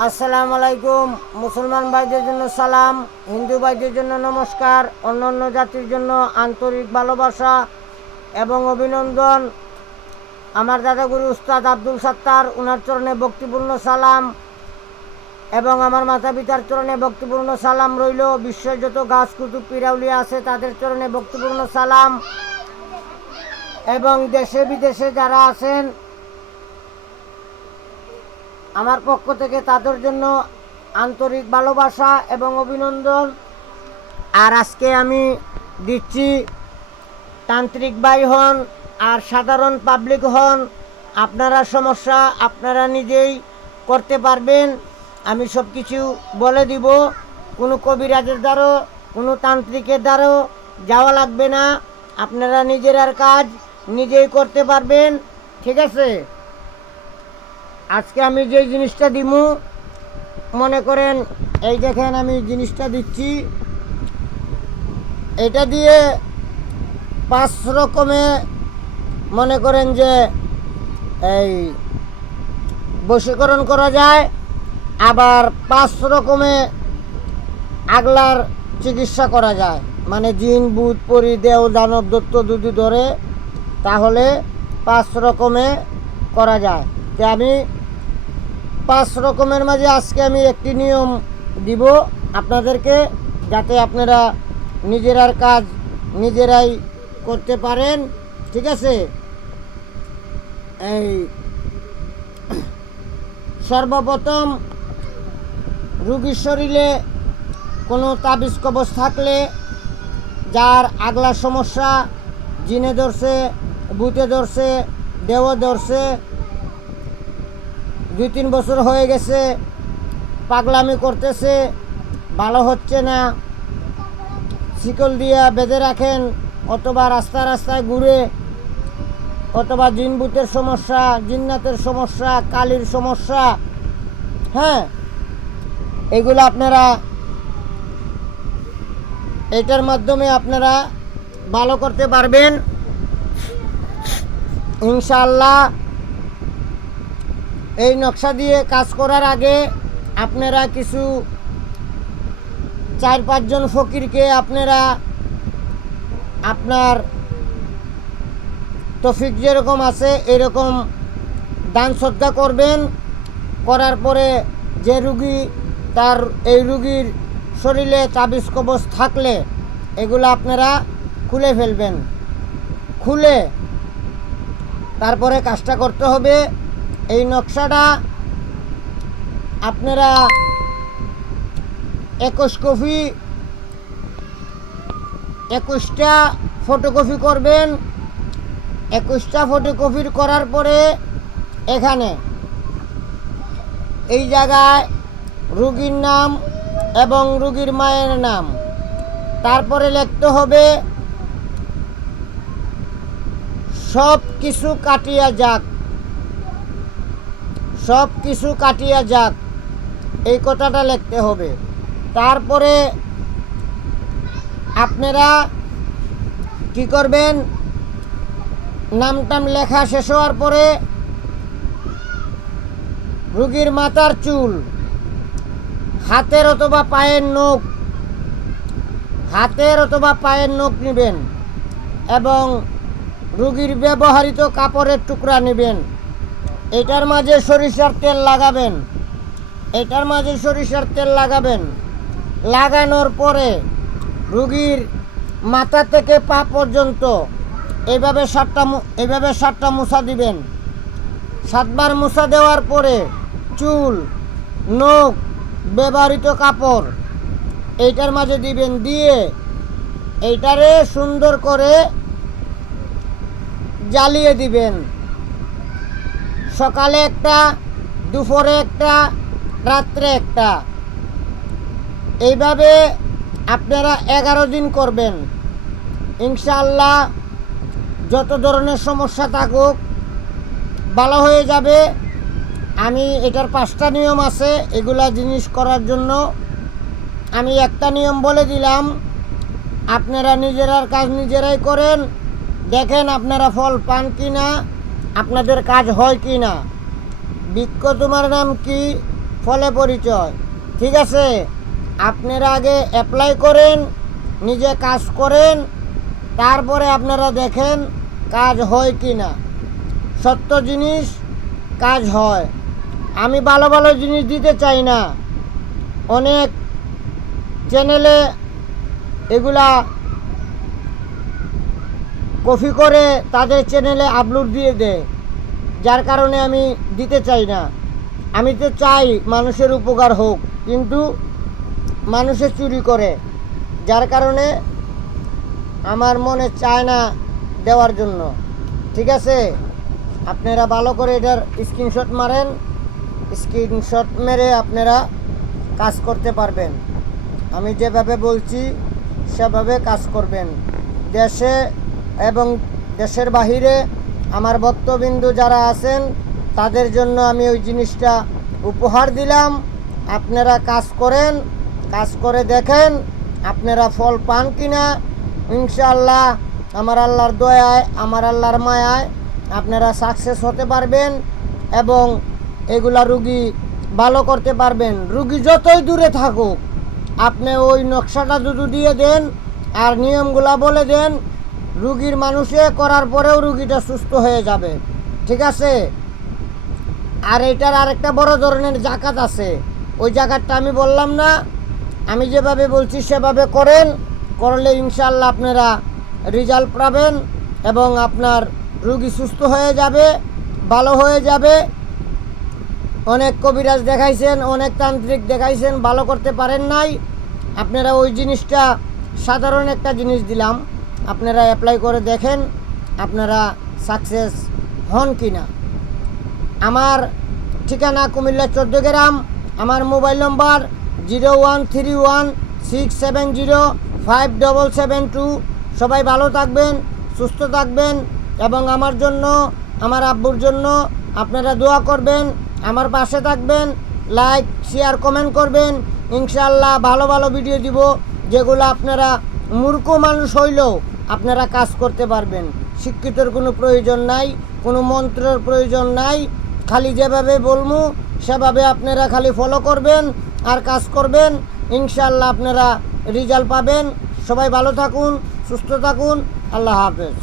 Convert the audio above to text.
আসসালামু আলাইকুম। মুসলমান ভাইদের জন্য সালাম, হিন্দু ভাইদের জন্য নমস্কার, অন্যান্য জাতির জন্য আন্তরিক ভালোবাসা এবং অভিনন্দন। আমার দাদাগুরু উস্তাদ আব্দুল সাত্তার, ওনার চরণে ভক্তিপূর্ণ সালাম এবং আমার মাতা পিতার চরণে ভক্তিপূর্ণ সালাম রইল। বিশ্বের যত গাছ কুতুব পিরাউলিয়া আছে তাদের চরণে ভক্তিপূর্ণ সালাম এবং দেশে বিদেশে যারা আছেন আমার পক্ষ থেকে তাদের জন্য আন্তরিক ভালোবাসা এবং অভিনন্দন। আর আজকে আমি দিচ্ছি, তান্ত্রিক ভাই হন আর সাধারণ পাবলিক হন, আপনারা সমস্যা আপনারা নিজেই করতে পারবেন। আমি সব কিছু বলে দিব। কোনো কবিরাজের দ্বারাও কোনো তান্ত্রিকের দ্বারাও যাওয়া লাগবে না, আপনারা নিজের কাজ নিজেই করতে পারবেন। ঠিক আছে? আজকে আমি যে জিনিসটা দিমু, মনে করেন এই দেখেন আমি জিনিসটা দিচ্ছি, এটা দিয়ে 5 রকমে মনে করেন যে এই বশীকরণ করা যায়, আবার 5 রকমে আগলার চিকিৎসা করা যায়। মানে জিন ভূত পরি দেহ দানব দত্ত যদি ধরে তাহলে 5 রকমে করা যায়। তো আমি 5 রকমের মাঝে আজকে আমি একটি নিয়ম দিব আপনাদেরকে, যাতে আপনারা নিজেরার কাজ নিজেরাই করতে পারেন। ঠিক আছে? এই সর্বপ্রথম রোগীর শরীরে কোনো তাবিজ কবজ থাকলে, যার আগলা সমস্যা, জিনে ধরছে, ভূতে ধরছে, দেহ ধরছে, 2-3 বছর হয়ে গেছে, পাগলামি করতেছে, ভালো হচ্ছে না, শিকল দিয়া বেঁধে রাখেন, অথবা রাস্তায় রাস্তায় ঘুরে, অথবা জিন ভূতের সমস্যা, জিন্নাতের সমস্যা, কালির সমস্যা, হ্যাঁ, এগুলো আপনারা এটার মাধ্যমে আপনারা ভালো করতে পারবেন ইনশাআল্লাহ। এই নকশা দিয়ে কাজ করার আগে আপনারা কিছু 4-5 জন ফকিরকে আপনারা আপনার তৌফিক যেরকম আছে এরকম দান শ্রদ্ধা করবেন। করার পরে যে রুগী, তার এই রুগীর শরীরে তাবিজ কবজ থাকলে এগুলো আপনারা খুলে ফেলবেন। খুলে তারপরে কাজটা করতে হবে। এই নকশাটা আপনারা 21টা ফটোকপি করবেন। 21টা ফটোকপি করার পরে এখানে এই জায়গায় রুগীর নাম এবং রুগীর মায়ের নাম, তারপরে লিখতে হবে সব কিছু কাটিয়া যাক, সব কিছু কাটিয়া যাক, এই কথাটা লিখতে হবে। তারপরে আপনারা কি করবেন, নামটাম লেখা শেষ হওয়ার পরে রুগীর মাথার চুল, হাতের অথবা পায়ের নখ, হাতের অথবা পায়ের নখ নেবেন এবং রুগীর ব্যবহৃত কাপড়ের টুকরা নেবেন। এটার মাঝে সরিষার তেল লাগাবেন, এটার মাঝে সরিষার তেল লাগাবেন। লাগানোর পরে রুগীর মাথা থেকে পা পর্যন্ত এইভাবে 7টা মুছা দিবেন। 7বার মুছা দেওয়ার পরে চুল, নখ, ব্যবহৃত কাপড় এইটার মাঝে দিবেন। দিয়ে এইটারে সুন্দর করে জ্বালিয়ে দিবেন। সকালে একটা, দুপুরে একটা, রাত্রে একটা, এইভাবে আপনারা 11 দিন করবেন। ইনশাআল্লাহ যত ধরনের সমস্যা থাকুক ভালো হয়ে যাবে। আমি এটার 5টা নিয়ম আছে, এগুলা জিনিস করার জন্য আমি একটা নিয়ম বলে দিলাম। আপনারা নিজেরার কাজ নিজেরাই করেন, দেখেন আপনারা ফল পান কি না, আপনাদের কাজ হয় কি না। বৃক্ষ তোমার নাম কি? ফলে পরিচয়। ঠিক আছে, আপনারা আগে অ্যাপ্লাই করেন, নিজে কাজ করেন, তারপরে আপনারা দেখেন কাজ হয় কি না। সত্য জিনিস কাজ হয়। আমি ভালো ভালো জিনিস দিতে চাই না। অনেক চ্যানেলে এগুলা কপি করে তাদের চ্যানেলে আপলোড দিয়ে দেয়, যার কারণে আমি দিতে চাই না। আমি তো চাই মানুষের উপকার হোক, কিন্তু মানুষে চুরি করে, যার কারণে আমার মনে চায় না দেওয়ার জন্য। ঠিক আছে, আপনারা ভালো করে এটার স্ক্রিনশট মারেন, স্ক্রিনশট মেরে আপনারা কাজ করতে পারবেন। আমি যেভাবে বলছি সেভাবে কাজ করবেন। দেশে এবং দেশের বাহিরে আমার ভক্তবিন্দু যারা আছেন তাদের জন্য আমি ওই জিনিসটা উপহার দিলাম। আপনারা কাজ করেন, কাজ করে দেখেন আপনারা ফল পান কিনা। ইনশাআল্লাহ আমার আল্লাহর দয়ায়, আমার আল্লাহর মায়ায় আপনারা সাকসেস হতে পারবেন এবং এগুলা রুগী ভালো করতে পারবেন। রুগী যতই দূরে থাকুক, আপনি ওই নকশাটা যদি দিয়ে দেন আর নিয়মগুলা বলে দেন, রুগীর মানুষে করার পরেও রুগীটা সুস্থ হয়ে যাবে। ঠিক আছে, আর এটার আরেকটা বড় ধরনের জাকাত আছে, ওই জাকাতটা আমি বললাম না। আমি যেভাবে বলছি সেভাবে করেন, করলে ইনশাআল্লাহ আপনারা রেজাল্ট পাবেন এবং আপনার রুগী সুস্থ হয়ে যাবে, ভালো হয়ে যাবে। অনেক কবিরাজ দেখাইছেন, অনেক তান্ত্রিক দেখাইছেন, ভালো করতে পারেন নাই। আপনারা ওই জিনিসটা সাধারণ একটা জিনিস দিলাম, আপনারা অ্যাপ্লাই করে দেখেন আপনারা সাকসেস হন কি না। আমার ঠিকানা কুমিল্লা 14 গ্রাম। আমার মোবাইল নম্বর 013167057772। সবাই ভালো থাকবেন, সুস্থ থাকবেন এবং আমার জন্য, আমার আব্বুর জন্য আপনারা দোয়া করবেন, আমার পাশে থাকবেন, লাইক শেয়ার কমেন্ট করবেন। ইনশাআল্লাহ ভালো ভালো ভিডিও দিব, যেগুলো আপনারা মূর্খ মানুষ হইলেও আপনারা কাজ করতে পারবেন। শিক্ষিতর কোনো প্রয়োজন নাই, কোনো মন্ত্রের প্রয়োজন নাই। খালি যেভাবে বলবো সেভাবে আপনারা খালি ফলো করবেন আর কাজ করবেন। ইনশাআল্লাহ আপনারা রেজাল্ট পাবেন। সবাই ভালো থাকুন, সুস্থ থাকুন। আল্লাহ হাফেজ।